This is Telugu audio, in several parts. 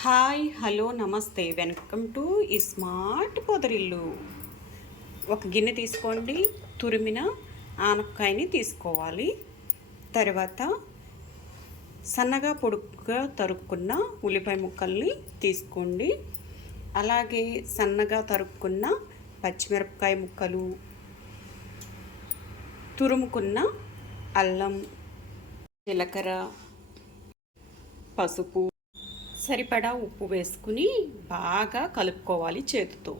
హాయ్ హలో నమస్తే. వెల్కమ్ టు ఈ స్మార్ట్ పొదరిల్లు. ఒక గిన్నె తీసుకోండి తురిమిన ఆనపకాయని తీసుకోవాలి. తర్వాత సన్నగా పొడుగ్గా తరుక్కున్న ఉల్లిపాయ ముక్కల్ని తీసుకోండి. అలాగే సన్నగా తరుక్కున్న పచ్చిమిరపకాయ ముక్కలు తురుముకున్న అల్లం జీలకర్ర పసుపు సరిపడా ఉప్పు వేసుకుని బాగా కలుపుకోవాలి చేతితో.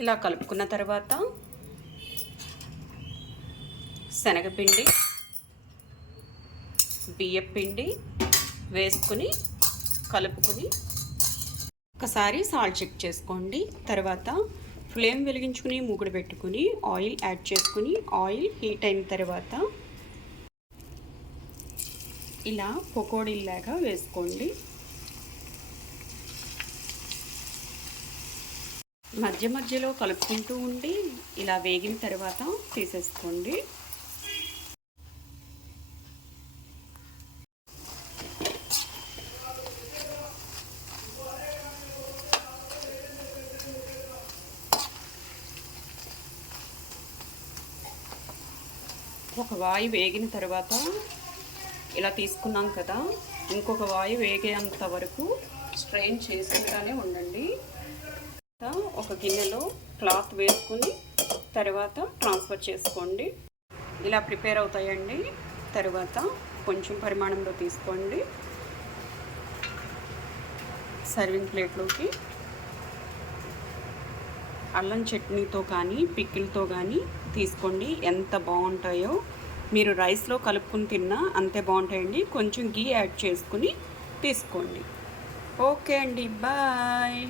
ఇలా కలుపుకున్న తర్వాత శనగపిండి బియ్యపిండి వేసుకుని కలుపుకొని ఒకసారి సాల్ట్ చెక్ చేసుకోండి. తర్వాత ఫ్లేమ్ వెలిగించుకుని మూగుడు పెట్టుకుని ఆయిల్ యాడ్ చేసుకుని ఆయిల్ హీట్ అయిన తర్వాత ఇలా పకోడీలాగా వేసుకోండి. మధ్య మధ్యలో కలుపుకుంటూ ఉండి ఇలా వేగిన తర్వాత తీసేసుకోండి. ఒక వాయు వేగిన తర్వాత ఇలా తీసుకున్నాం కదా ఇంకొక వాయు వేగేంత వరకు స్ట్రెయిన్ చేసుకుంటానే ఉండండి. ఒక గిన్నెలో క్లాత్ వేసుకుని తర్వాత ట్రాన్స్ఫర్ చేసుకోండి. ఇలా ప్రిపేర్ అవుతాయండి. తర్వాత కొంచెం పరిమాణంలో తీసుకోండి. సర్వింగ్ ప్లేట్లోకి అల్లం చట్నీతో కానీ పిక్కిల్తో కానీ తీసుకోండి. ఎంత బాగుంటాయో మీరు రైస్లో కలుపుకుని తిన్నా అంతే బాగుంటాయండి. కొంచెం గీ యాడ్ చేసుకుని తీసుకోండి. ఓకే అండి. బాయ్.